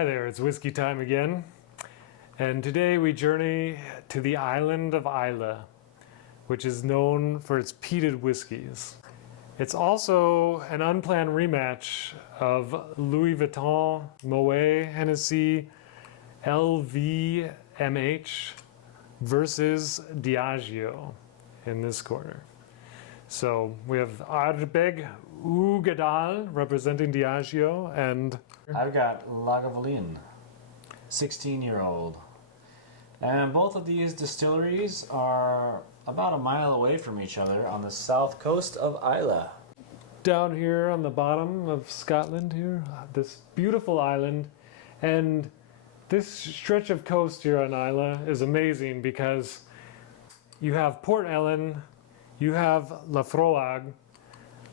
Hi there, it's whiskey time again. And today we journey to the island of Islay, which is known for its peated whiskies. It's also an unplanned rematch of Louis Vuitton, Moet, Hennessy, LVMH versus Diageo in this quarter. So we have Ardbeg Uigidal representing Diageo, and I've got Lagavulin, 16-year-old. And both of these distilleries are about a mile away from each other on the south coast of Islay. down here on the bottom of Scotland here, this beautiful island. And this stretch of coast here on Islay is amazing because you have Port Ellen, you have Lafroig,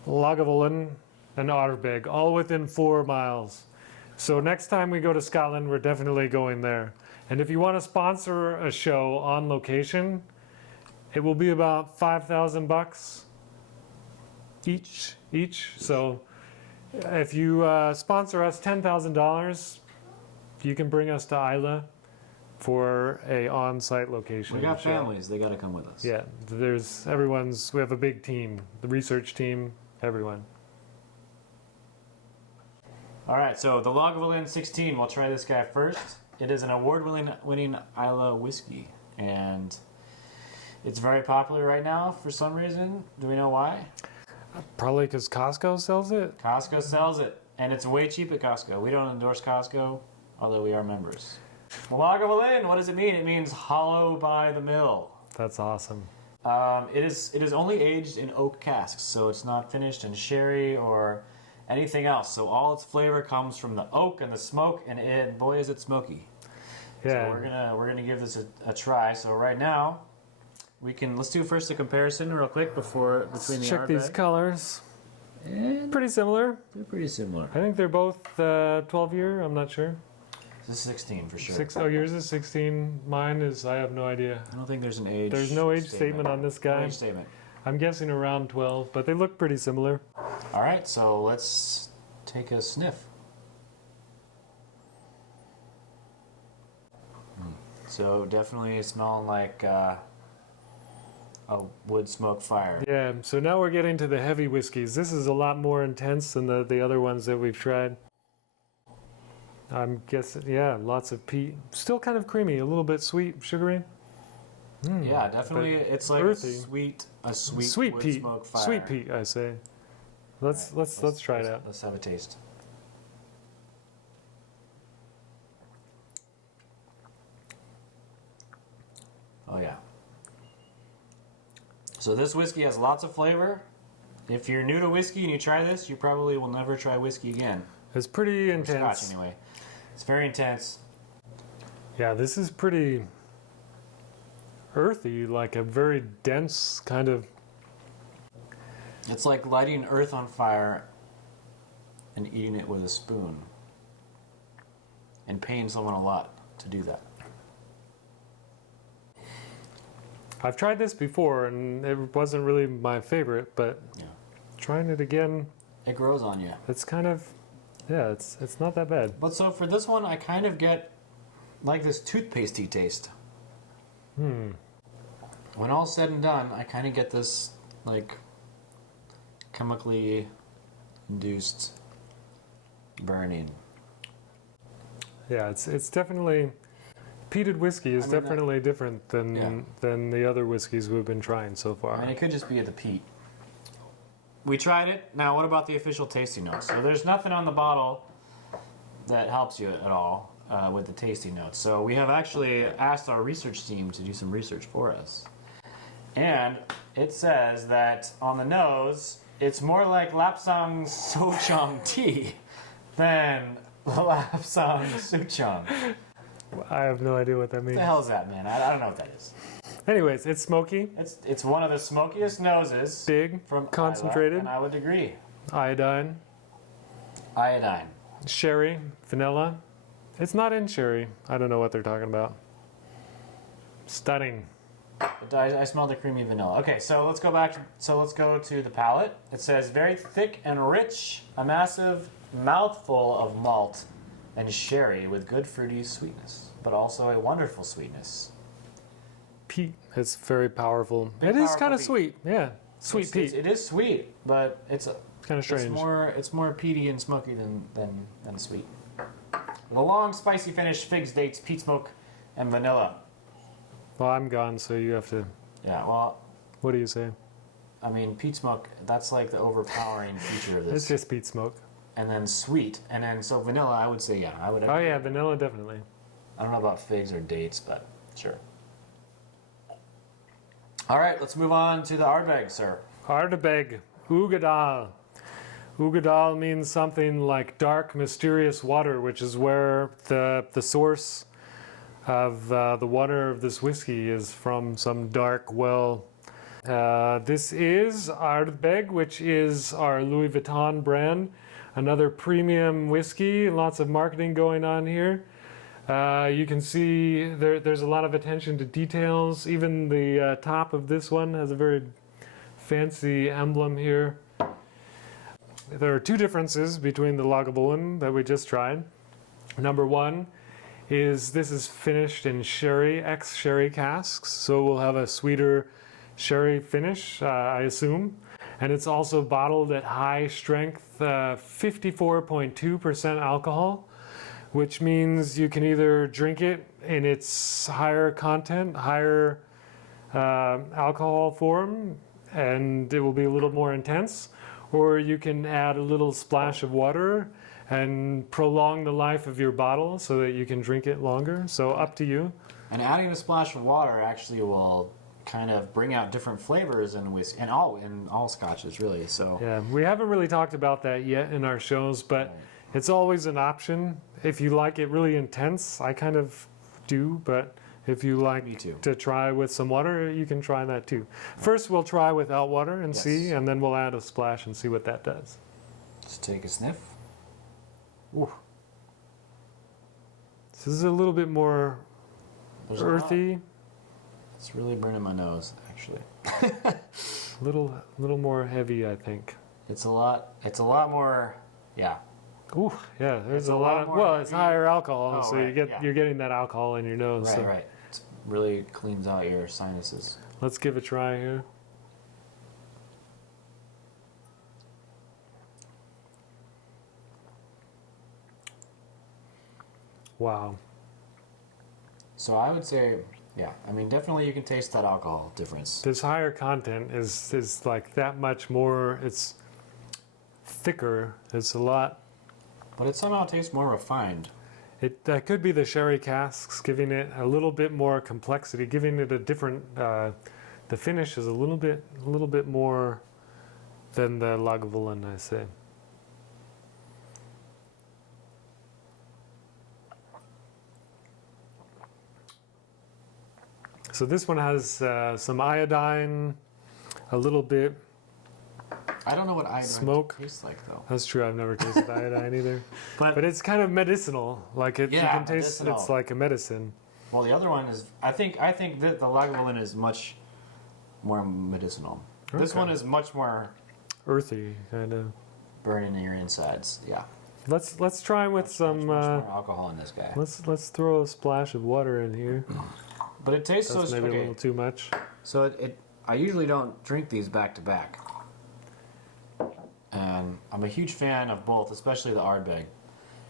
Lagavulin, and Ardbeg, all within 4 miles. So next time we go to Scotland, we're definitely going there. And if you want to sponsor a show on location, it will be about $5,000 each. So if you sponsor us $10,000, you can bring us to Islay for a on-site location. We got show. families, they got to come with us. Yeah, we have a big team, the research team, everyone. All right, so the Lagavulin 16, we'll try this guy first. It is an award-winning Islay whiskey, and it's very popular right now for some reason. Do we know why? Probably because Costco sells it. Costco sells it, and it's way cheap at Costco. We don't endorse Costco, although we are members. Lagavulin, what does it mean? It means hollow by the mill. That's awesome. It is only aged in oak casks, so it's not finished in sherry or anything else. So all its flavor comes from the oak and the smoke, and boy is it smoky. Yeah. So we're gonna give this a try. So right now, let's do first a comparison real quick between the Check these Ardbeg. colors. And Pretty similar. they're pretty similar. I think they're both 12 year. I'm not sure. This is 16 for sure. Yours is 16. Mine is, I have no idea. I don't think there's an age. There's no age statement on this No guy. age statement. I'm guessing around 12, but they look pretty similar. All right, so let's take a sniff. So definitely smelling like a wood smoke fire. Yeah, so now we're getting to the heavy whiskeys. This is a lot more intense than the other ones that we've tried. I'm guessing, yeah, lots of peat. Still kind of creamy, a little bit sweet, sugary. Yeah, definitely. It's like earthy. a sweet wood peat. smoke fire. Sweet peat, I say. Let's try it out. Let's have a taste. Oh yeah. So this whiskey has lots of flavor. If you're new to whiskey and you try this, you probably will never try whiskey again. It's pretty Or intense. Scotch anyway. It's very intense. Yeah, this is pretty earthy, like a very dense kind of. It's like lighting earth on fire and eating it with a spoon. And paying someone a lot to do that. I've tried this before and it wasn't really my favorite, but Yeah. trying it again, It grows on you. it's kind of, yeah, it's not that bad. But so for this one, I kind of get like this toothpastey taste. When all's said and done, I kind of get this like chemically induced burning. Yeah, it's definitely, peated whiskey is definitely different than the other whiskeys we've been trying so far. I mean, it could just be the peat. We tried it. Now, what about the official tasting notes? So there's nothing on the bottle that helps you at all with the tasting notes. So we have actually asked our research team to do some research for us. And it says that on the nose, it's more like Lapsang Souchong tea than Lapsang Souchong. I have no idea what that means. What the hell is that, man? I don't know what that is. Anyways, it's smoky, It's one of the smokiest noses big, from concentrated, Islay, and I would agree. iodine, Iodine. sherry, vanilla. It's not in sherry. I don't know what they're talking about. Stunning. But I smell the creamy vanilla. Okay, so let's go back. So let's go to the palate. It says very thick and rich, a massive mouthful of malt and sherry with good fruity sweetness, but also a wonderful sweetness. Peat. It's very powerful. Big, It is powerful kind of peat. sweet. Yeah, sweet peat. It is sweet, but it's Kind of strange. It's more peaty and smoky than sweet. The long, spicy finish: figs, dates, peat smoke, and vanilla. Well, I'm gone, so you have to. Yeah, well, What do you say? I mean, peat smoke. That's like the overpowering feature of this. It's just peat smoke. And then sweet, and then so vanilla. I would say I would. Oh yeah, vanilla definitely. I don't know about figs or dates, but sure. All right, let's move on to the Ardbeg, sir. Ardbeg Uigidal. Uigidal means something like dark, mysterious water, which is where the source of the water of this whiskey is from, some dark well. This is Ardbeg, which is our Louis Vuitton brand. Another premium whiskey, lots of marketing going on here. You can see there's a lot of attention to details. Even the top of this one has a very fancy emblem here. There are two differences between the Lagavulin that we just tried. Number one is this is finished in sherry, ex-sherry casks, so we'll have a sweeter sherry finish, I assume. And it's also bottled at high strength, 54.2% alcohol, which means you can either drink it in its higher content, higher alcohol form, and it will be a little more intense, or you can add a little splash of water and prolong the life of your bottle so that you can drink it longer. So up to you. And adding a splash of water actually will kind of bring out different flavors in whiskey, and all scotches really. So Yeah, we haven't really talked about that yet in our shows, but it's always an option. If you like it really intense, I kind of do, but if you like Me too. to try with some water, you can try that too. First, we'll try without water and Yes. see, and then we'll add a splash and see what that does. Just take a sniff. Ooh, This is a little bit more there's a lot. earthy, It's really burning my nose, actually. little more heavy, I think. It's a lot more. Yeah. Ooh, yeah, there's It's a a lot lot of, more well, it's heavy. higher alcohol, Oh, so right, yeah. you're getting that alcohol in your nose. Right, so right. It really cleans out your sinuses. Let's give it a try here. Wow. So I would say, yeah. I mean, definitely you can taste that alcohol difference. This higher content is like that much more, it's thicker, it's a lot. But it somehow tastes more refined. That could be the sherry casks giving it a little bit more complexity, giving it a different, the finish is a little bit more than the Lagavulin, I say. So this one has some iodine, a little bit. I don't know what iodine Smoke. tastes like, though. That's true. I've never tasted iodine either. But it's kind of medicinal. Like you Yeah, can taste. medicinal. It's like a medicine. Well, the other one is, I think that the Lagavulin is much more medicinal. This Okay. one is much more Earthy, kind of. burning in your insides. Yeah. Let's try with Much some. more alcohol in this guy. Let's throw a splash of water in here. But it tastes That's so maybe a okay. little too much. So I usually don't drink these back to back. And I'm a huge fan of both, especially the Ardbeg.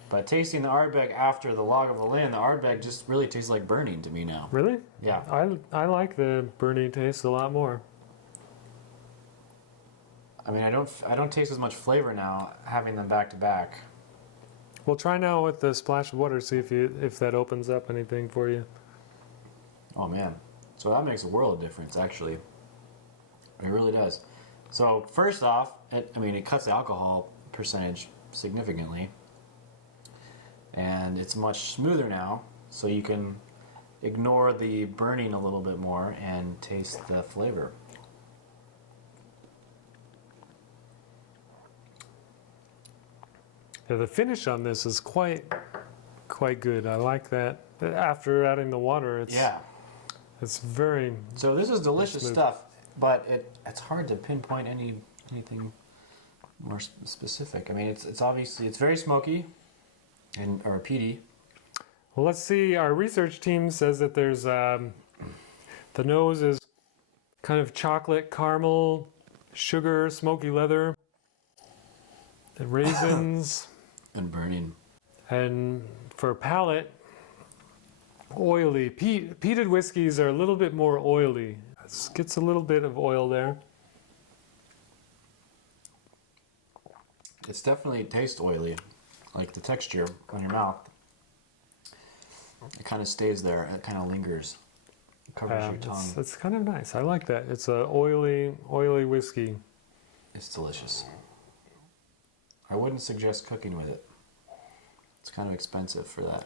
But tasting the Ardbeg after the Lagavulin, the Ardbeg just really tastes like burning to me now. Really? Yeah. I like the burning taste a lot more. I mean, I don't taste as much flavor now having them back to back. We'll try now with the splash of water. See if that opens up anything for you. Oh man. So that makes a world of difference, actually. It really does. So first off, it cuts the alcohol percentage significantly. And it's much smoother now, so you can ignore the burning a little bit more and taste the flavor. Yeah, the finish on this is quite good. I like that. After adding the water, it's very. So this is delicious smooth. stuff, but it's hard to pinpoint anything more specific. I mean, it's obviously very smoky. or a peaty. Well, let's see. Our research team says that there's the nose is kind of chocolate, caramel, sugar, smoky leather, and raisins, And burning. and for palate, oily. Peated whiskeys are a little bit more oily. It gets a little bit of oil there. It's definitely tastes oily, like the texture on your mouth. It kind of stays there. It kind of lingers. It covers your tongue. It's kind of nice. I like that. It's a oily whiskey. It's delicious. I wouldn't suggest cooking with it. It's kind of expensive for that.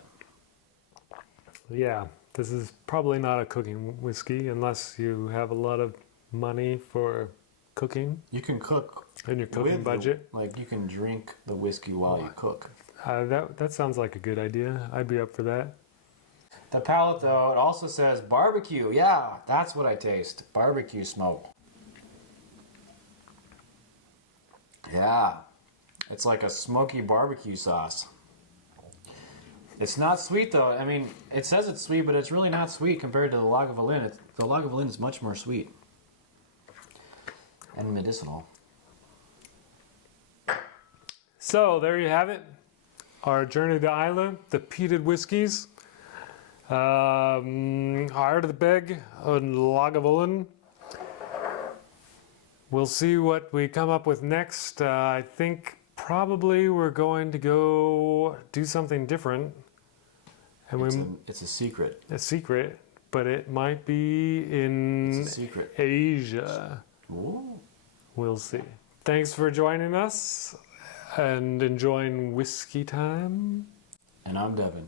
Yeah, this is probably not a cooking whiskey unless you have a lot of money for cooking You can cook in your cooking with budget. like you can drink the whiskey while you cook. That sounds like a good idea. I'd be up for that. The palate, though, it also says barbecue. Yeah, that's what I taste. Barbecue smoke. Yeah, it's like a smoky barbecue sauce. It's not sweet, though. I mean, it says it's sweet, but it's really not sweet compared to the Lagavulin. The Lagavulin is much more sweet and medicinal. So there you have it. Our journey to Islay, the peated whiskies. Ardbeg Lagavulin. We'll see what we come up with next. I think probably we're going to go do something different. And It's a secret. a secret, but it might be in It's a secret. Asia. Ooh. We'll see. Thanks for joining us and enjoying whiskey time. And I'm Devin.